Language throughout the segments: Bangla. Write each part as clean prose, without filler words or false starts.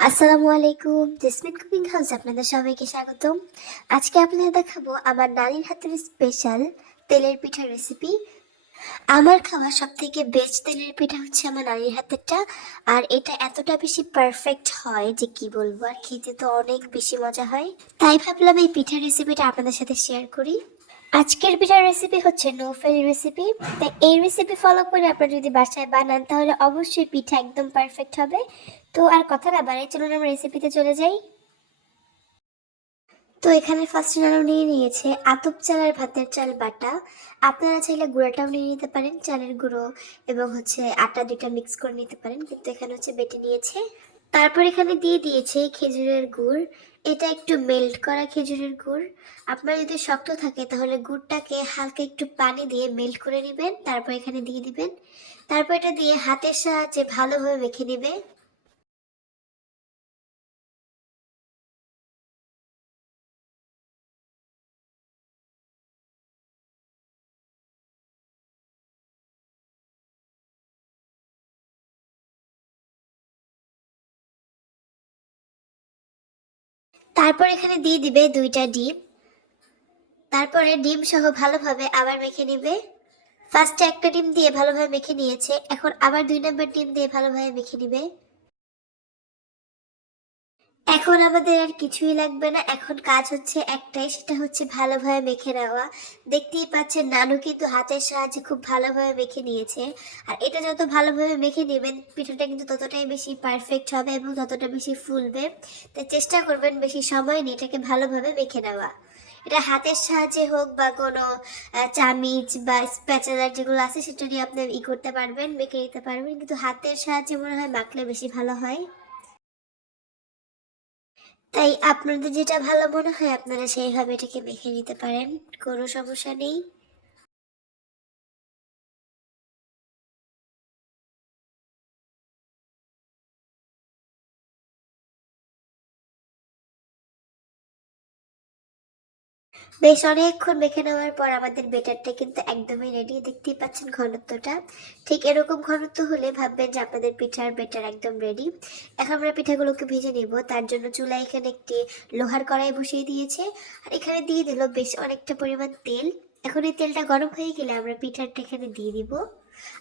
আসসালামু আলাইকুম, জেসমিন কুকিং হাউস আপনাদের সবাইকে স্বাগতম। আজকে আপনাদের দেখাবো আমার নানির হাতের স্পেশাল তেলের পিঠার রেসিপি। আমার খাওয়া সব থেকে বেস্ট তেলের পিঠা হচ্ছে আমার নানির হাতেরটা। আর এটা এতটা বেশি পারফেক্ট হয় যে কি বলবো, আর খেতে তো অনেক বেশি মজা হয়। তাই ভাবলাম এই পিঠার রেসিপিটা আপনাদের সাথে শেয়ার করি। আজকের পিঠার রেসিপি হচ্ছে নো ফেল রেসিপি। তাই এই রেসিপি ফলো করে আপনারা যদি বাসায় বানান তাহলে অবশ্যই পিঠা একদম পারফেক্ট হবে। তো আর কথা না বাড়াই, চলুন আমরা রেসিপিতে চলে যাই। তো এখানে ফার্স্ট নাড়ু নিয়ে নিয়েছে আতপ চাল আর ভাতের চাল বাটা। আপনারা চাইলে গুঁড়াটাও নিয়ে নিতে পারেন, চালের গুঁড়ো এবং আটা দুইটা মিক্স করে নিতে পারেন, কিন্তু এখানে বেটে নিয়েছে। তারপর এখানে দিয়ে দিয়েছে খেজুরের গুড়। এটা একটু মেল্ট করা খেজুরের গুড়। আপনার যদি শক্ত থাকে তাহলে গুড়টাকে হালকা একটু পানি দিয়ে মেল্ট করে নেবেন, তারপর এখানে দিয়ে দিবেন। তারপর এটা দিয়ে হাতের সাহায্যে ভালোভাবে মেখে নেবে। তারপর এখানে দিয়ে দিবে দুইটা ডিম। তারপরে ডিম সহ ভালোভাবে আবার মেখে নিবে। ফার্স্টে একটা ডিম দিয়ে ভালোভাবে মেখে নিয়েছে, এখন আবার 2 নম্বর ডিম দিয়ে ভালোভাবে মেখে নিবে। এখন আমাদের আর কিছুই লাগবে না, এখন কাজ হচ্ছে একটাই, সেটা হচ্ছে ভালোভাবে মেখে নেওয়া। দেখতেই পাচ্ছেন নানু কিন্তু হাতের সাহায্যে খুব ভালোভাবে মেখে নিয়েছে। আর এটা যত ভালোভাবে মেখে নেবেন পিঠাটা কিন্তু ততটাই বেশি পারফেক্ট হবে এবং ততটা বেশি ফুলবে। তাই চেষ্টা করবেন বেশি সময় নিয়ে এটাকে ভালোভাবে মেখে নেওয়া। এটা হাতের সাহায্যে হোক বা কোনো চামিচ বা স্প্যাচুলার যেগুলো আছে সেটা দিয়ে আপনি করতে পারবেন, মেখে নিতে পারবেন, কিন্তু হাতের সাহায্যে মনে হয় মাখলে বেশি ভালো হয়। তাই আপনাদের যেটা ভালো মনে হয় আপনারা সেইভাবে এটাকে মেখে নিতে পারেন, কোনো সমস্যা নেই। বেশ অনেকক্ষণ মেখে নেওয়ার পর আমাদের বেটারটা কিন্তু একদমই রেডি, দেখতেই পাচ্ছেন ঘনত্বটা। ঠিক এরকম ঘনত্ব হলে ভাববেন যে আপনাদের পিঠার বেটার একদম রেডি। এখন আমরা পিঠাগুলোকে ভেজে নিব, তার জন্য চুলায় এখানে একটি লোহার কড়াই বসিয়ে দিয়েছে। আর এখানে দিয়ে দিল বেশ অনেকটা পরিমাণ তেল। এখন এই তেলটা গরম হয়ে গেলে আমরা পিঠাটা এখানে দিয়ে দিব।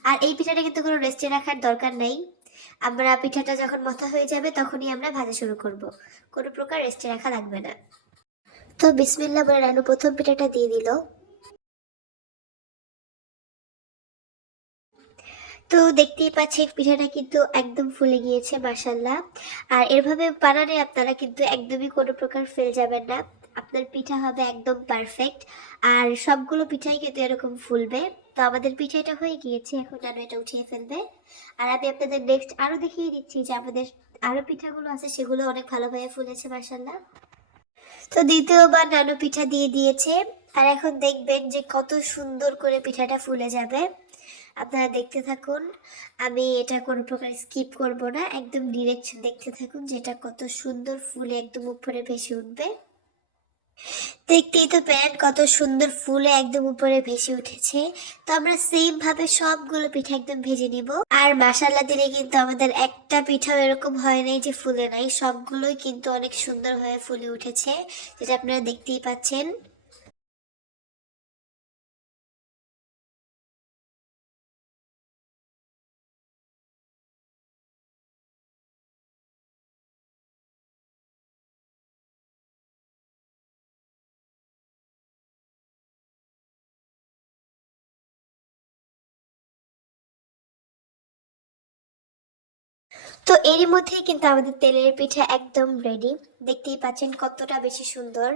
আর এই পিঠাটা কিন্তু কোনো রেস্টে রাখার দরকার নেই। আমরা পিঠাটা যখন মথা হয়ে যাবে তখনই আমরা ভাজা শুরু করব, কোনো প্রকার রেস্টে রাখা লাগবে না। তো বিসমিল্লাহ বলে রানু প্রথম পিঠাটা দিয়ে দিল। তো দেখতেই পাচ্ছেন পিঠাটা কিন্তু একদম ফুলে গিয়েছে মাশাল্লাহ। আর এভাবে বানালে আপনারা কিন্তু একদমই কোনো প্রকার ফেল যাবেন না, আপনার পিঠা হবে একদম পারফেক্ট। আর সবগুলো পিঠাই কিন্তু এরকম ফুলবে। তো আমাদের পিঠাটা হয়ে গিয়েছে, এখন নানু এটা উঠিয়ে ফেলবে। আর আমি আপনাদের নেক্সট আরো দেখিয়ে দিচ্ছি যে আমাদের আরো পিঠাগুলো আছে সেগুলো অনেক ভালোভাবে ফুলেছে মাশাল্লাহ। তো দ্বিতীয়বার নানু পিঠা দিয়ে দিয়েছে। আর এখন দেখবেন যে কত সুন্দর করে পিঠাটা ফুলে যাবে। আপনারা দেখতে থাকুন, আমি এটা কোনো প্রকার স্কিপ করব না, একদম ডিরেক্ট দেখতে থাকুন যে এটা কত সুন্দর ফুলে একদম উপরে ভেসে উঠবে। দেখতেই তো পেলেন কত সুন্দর ফুলে একদম উপরে ভেসে উঠেছে। তো আমরা সেম ভাবে সবগুলো পিঠা একদম ভেজে নিব। আর মাসাল্লা দিলে কিন্তু আমাদের একটা পিঠাও এরকম হয় নাই যে ফুলে নাই, সবগুলোই কিন্তু অনেক সুন্দর হয়ে ফুলে উঠেছে, যেটা আপনারা দেখতেই পাচ্ছেন। তো এরই মধ্যেই কিন্তু আমাদের তেলের পিঠা একদম রেডি। দেখতেই পাচ্ছেন কতটা বেশি সুন্দর।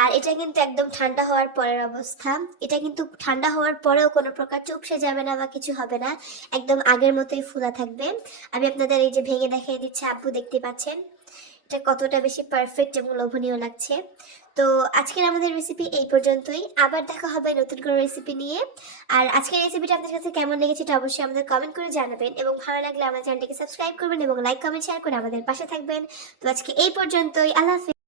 আর এটা কিন্তু একদম ঠান্ডা হওয়ার পরের অবস্থা। এটা কিন্তু ঠান্ডা হওয়ার পরেও কোনো প্রকার চুপসে যাবে না বা কিছু হবে না, একদম আগের মতোই ফুলা থাকবে। আমি আপনাদের এই যে ভেঙে দেখিয়ে দিচ্ছি, আব্বু দেখতে পাচ্ছেন এটা কতটা বেশি পারফেক্ট এবং লোভনীয় লাগছে। তো আজকের আমাদের রেসিপি এই পর্যন্তই, আবার দেখা হবে নতুন কোনো রেসিপি নিয়ে। আর আজকের রেসিপিটা আপনাদের কাছে কেমন লেগেছে এটা অবশ্যই আমাদের কমেন্ট করে জানাবেন, এবং ভালো লাগলে আমাদের চ্যানেলটিকে সাবস্ক্রাইব করবেন এবং লাইক কমেন্ট শেয়ার করে আমাদের পাশে থাকবেন। তো আজকে এই পর্যন্তই, আল্লাহ হাফেজ।